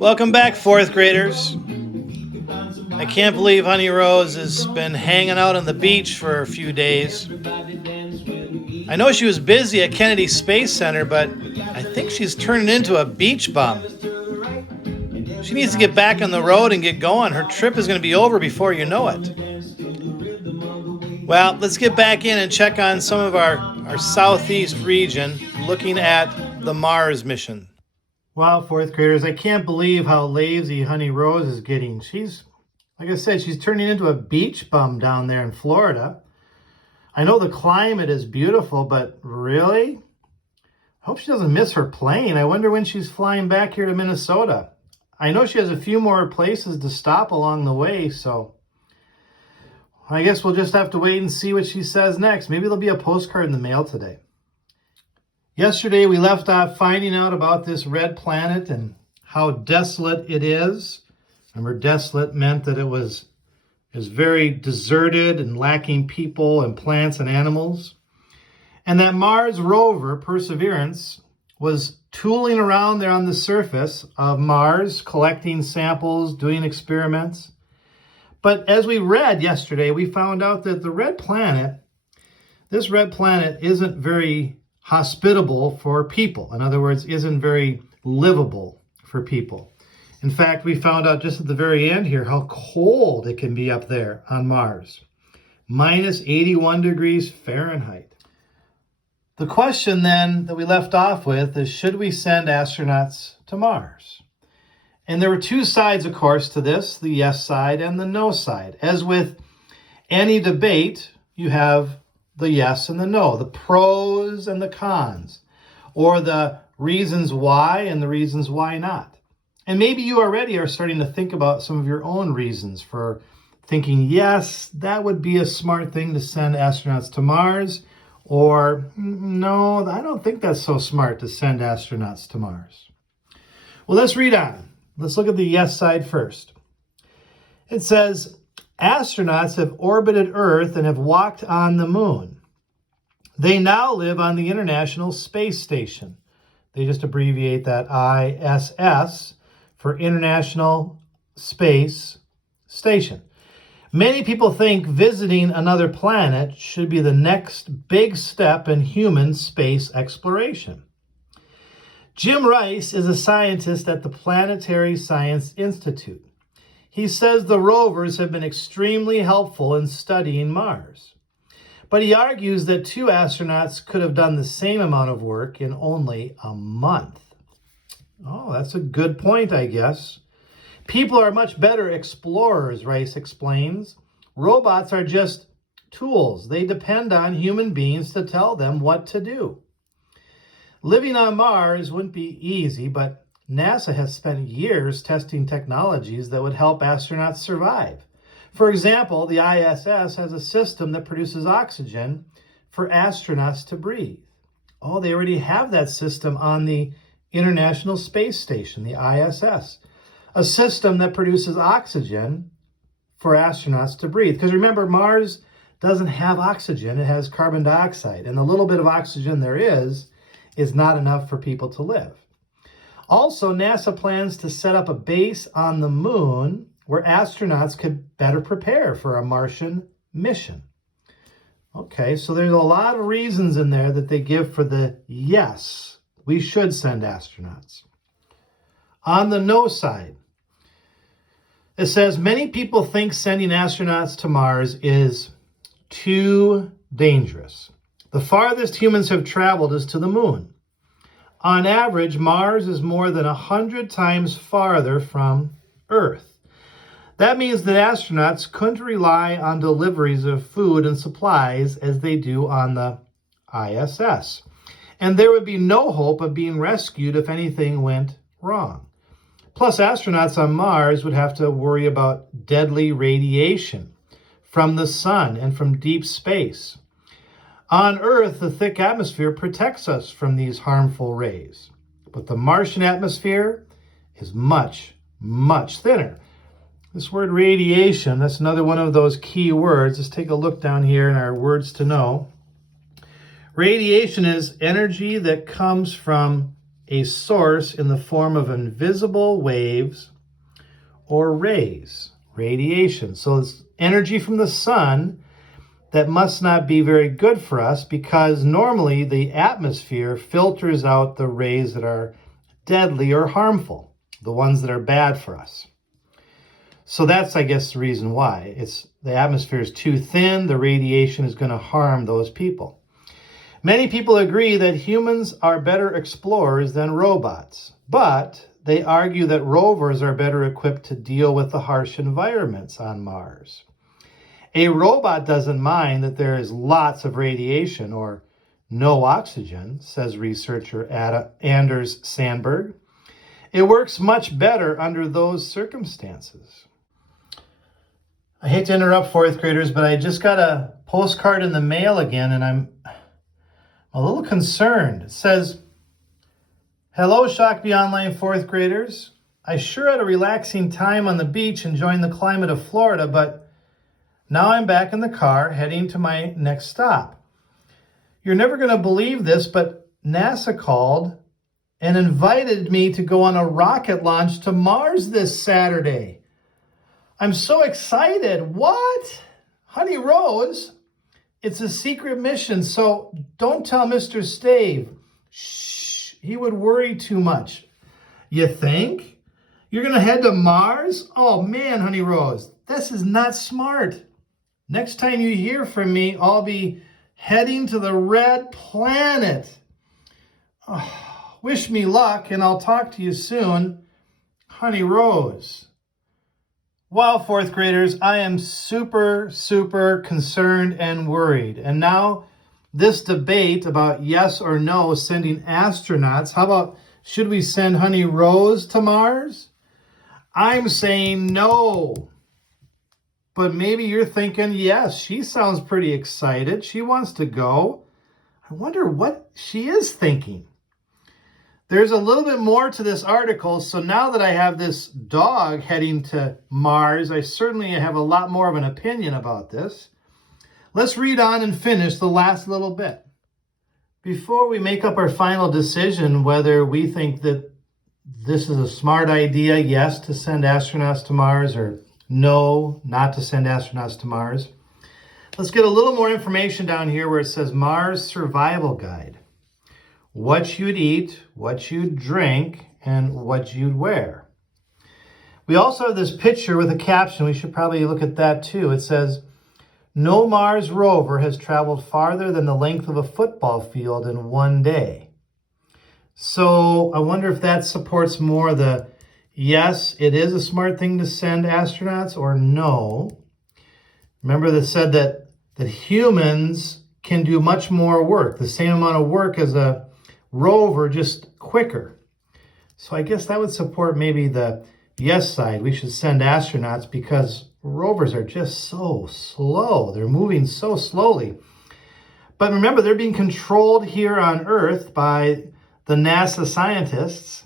Welcome back, fourth graders. I can't believe Honey Rose has been hanging out on the beach for a few days. I know she was busy at Kennedy Space Center, but I think she's turning into a beach bum. She needs to get back on the road and get going. Her trip is going to be over before you know it. Well, let's get back in and check on some of our southeast region, looking at the Mars mission. Wow, fourth graders, I can't believe how lazy Honey Rose is getting. Like I said, she's turning into a beach bum down there in Florida. I know the climate is beautiful, but really? I hope she doesn't miss her plane. I wonder when she's flying back here to Minnesota. I know she has a few more places to stop along the way, so I guess we'll just have to wait and see what she says next. Maybe there'll be a postcard in the mail today. Yesterday, we left off finding out about this red planet and how desolate it is. Remember, desolate meant that it was very deserted and lacking people and plants and animals. And that Mars rover, Perseverance, was tooling around there on the surface of Mars, collecting samples, doing experiments. But as we read yesterday, we found out that this red planet isn't very hospitable for people. In other words, isn't very livable for people. In fact, we found out just at the very end here how cold it can be up there on Mars. Minus 81 degrees Fahrenheit. The question then that we left off with is, should we send astronauts to Mars? And there were two sides, of course, to this, the yes side and the no side. As with any debate, you have the yes and the no, the pros and the cons, or the reasons why and the reasons why not. And maybe you already are starting to think about some of your own reasons for thinking, yes, that would be a smart thing to send astronauts to Mars, or no, I don't think that's so smart to send astronauts to Mars. Well, let's read on. Let's look at the yes side first. It says, astronauts have orbited Earth and have walked on the moon. They now live on the International Space Station. They just abbreviate that ISS for International Space Station. Many people think visiting another planet should be the next big step in human space exploration. Jim Rice is a scientist at the Planetary Science Institute. He says the rovers have been extremely helpful in studying Mars. But he argues that two astronauts could have done the same amount of work in only a month. Oh, that's a good point, I guess. People are much better explorers, Rice explains. Robots are just tools. They depend on human beings to tell them what to do. Living on Mars wouldn't be easy, but NASA has spent years testing technologies that would help astronauts survive. For example, the ISS has a system that produces oxygen for astronauts to breathe. Oh, they already have that system on the International Space Station, the ISS. A system that produces oxygen for astronauts to breathe. Because remember, Mars doesn't have oxygen, it has carbon dioxide. And the little bit of oxygen there is not enough for people to live. Also, NASA plans to set up a base on the moon where astronauts could better prepare for a Martian mission. Okay, so there's a lot of reasons in there that they give for the yes, we should send astronauts. On the no side, it says many people think sending astronauts to Mars is too dangerous. The farthest humans have traveled is to the moon. On average, Mars is more than 100 times farther from Earth. That means that astronauts couldn't rely on deliveries of food and supplies as they do on the ISS. And there would be no hope of being rescued if anything went wrong. Plus, astronauts on Mars would have to worry about deadly radiation from the sun and from deep space. On Earth, the thick atmosphere protects us from these harmful rays. But the Martian atmosphere is much, much thinner. This word radiation, that's another one of those key words. Let's take a look down here in our words to know. Radiation is energy that comes from a source in the form of invisible waves or rays, radiation. So it's energy from the sun that must not be very good for us, because normally the atmosphere filters out the rays that are deadly or harmful, the ones that are bad for us. So that's, I guess, the reason why. The atmosphere is too thin, the radiation is going to harm those people. Many people agree that humans are better explorers than robots, but they argue that rovers are better equipped to deal with the harsh environments on Mars. A robot doesn't mind that there is lots of radiation or no oxygen, says researcher Anders Sandberg. It works much better under those circumstances. I hate to interrupt fourth graders, but I just got a postcard in the mail again, and I'm a little concerned. It says, "Hello, Shakopee Online fourth graders. I sure had a relaxing time on the beach enjoying the climate of Florida, but now I'm back in the car heading to my next stop. You're never going to believe this, but NASA called and invited me to go on a rocket launch to Mars this Saturday. I'm so excited." What? Honey Rose, it's a secret mission, so don't tell Mr. Stave. Shh, he would worry too much. You think? You're going to head to Mars? Oh man, Honey Rose, this is not smart. Next time you hear from me, I'll be heading to the red planet. Oh, wish me luck, and I'll talk to you soon. Honey Rose. Well, fourth graders, I am super, super concerned and worried. And now this debate about yes or no sending astronauts, how about should we send Honey Rose to Mars? I'm saying no. But maybe you're thinking, yes, she sounds pretty excited. She wants to go. I wonder what she is thinking. There's a little bit more to this article, so now that I have this dog heading to Mars, I certainly have a lot more of an opinion about this. Let's read on and finish the last little bit. Before we make up our final decision whether we think that this is a smart idea, yes, to send astronauts to Mars, or no, not to send astronauts to Mars, let's get a little more information down here where it says Mars Survival Guide. What you'd eat, what you'd drink, and what you'd wear. We also have this picture with a caption. We should probably look at that too. It says, "No Mars rover has traveled farther than the length of a football field in one day." So I wonder if that supports more the yes, it is a smart thing to send astronauts, or no. Remember that said that humans can do much more work, the same amount of work as a rover, just quicker. So I guess that would support maybe the yes side. We should send astronauts because rovers are just so slow. They're moving so slowly. But remember, they're being controlled here on Earth by the NASA scientists,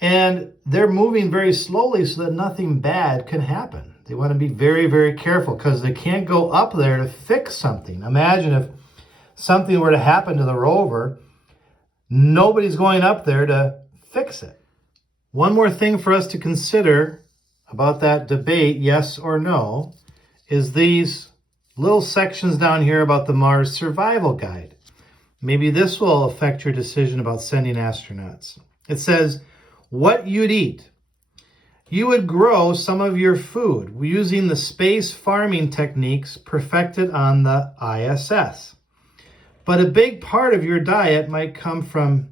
and they're moving very slowly so that nothing bad can happen. They want to be very, very careful because they can't go up there to fix something. Imagine if something were to happen to the rover, nobody's going up there to fix it. One more thing for us to consider about that debate, yes or no, is these little sections down here about the Mars Survival Guide. Maybe this will affect your decision about sending astronauts. It says, what you'd eat. You would grow some of your food using the space farming techniques perfected on the ISS. But a big part of your diet might come from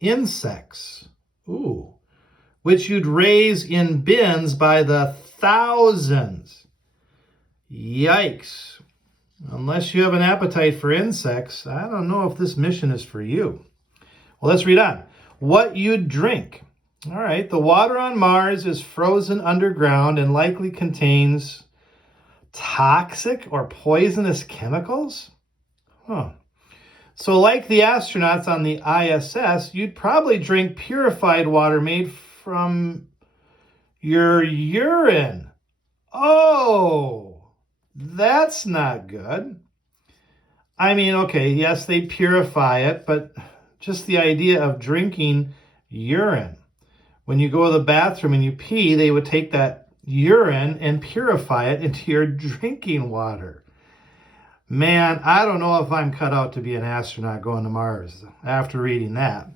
insects, which you'd raise in bins by the thousands. Yikes. Unless you have an appetite for insects, I don't know if this mission is for you. Well, let's read on. What you'd drink. All right, the water on Mars is frozen underground and likely contains toxic or poisonous chemicals? So like the astronauts on the ISS, you'd probably drink purified water made from your urine. Oh, that's not good. I mean, okay, yes, they purify it, but just the idea of drinking urine. When you go to the bathroom and you pee, they would take that urine and purify it into your drinking water. Man, I don't know if I'm cut out to be an astronaut going to Mars after reading that.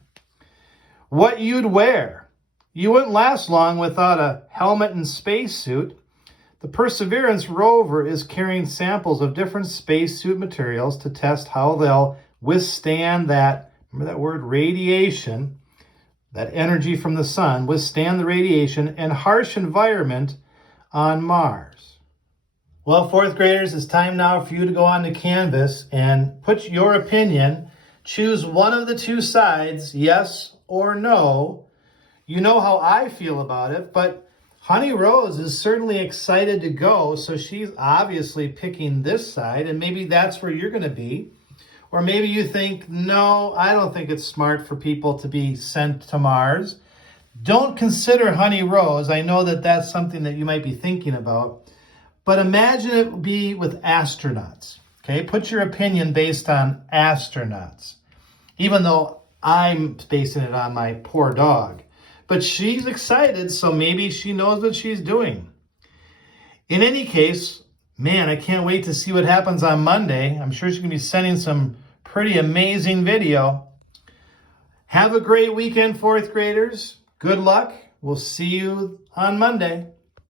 What you'd wear. You wouldn't last long without a helmet and spacesuit. The Perseverance rover is carrying samples of different spacesuit materials to test how they'll withstand that, remember that word, radiation, that energy from the sun, withstand the radiation and harsh environment on Mars. Well, fourth graders, it's time now for you to go on to Canvas and put your opinion. Choose one of the two sides, yes or no. You know how I feel about it, but Honey Rose is certainly excited to go, so she's obviously picking this side, and maybe that's where you're going to be. Or maybe you think, no, I don't think it's smart for people to be sent to Mars. Don't consider Honey Rose. I know that that's something that you might be thinking about. But imagine it would be with astronauts. Okay, put your opinion based on astronauts. Even though I'm basing it on my poor dog. But she's excited, so maybe she knows what she's doing. In any case, man, I can't wait to see what happens on Monday. I'm sure she's going to be sending some pretty amazing video. Have a great weekend, fourth graders. Good luck. We'll see you on Monday.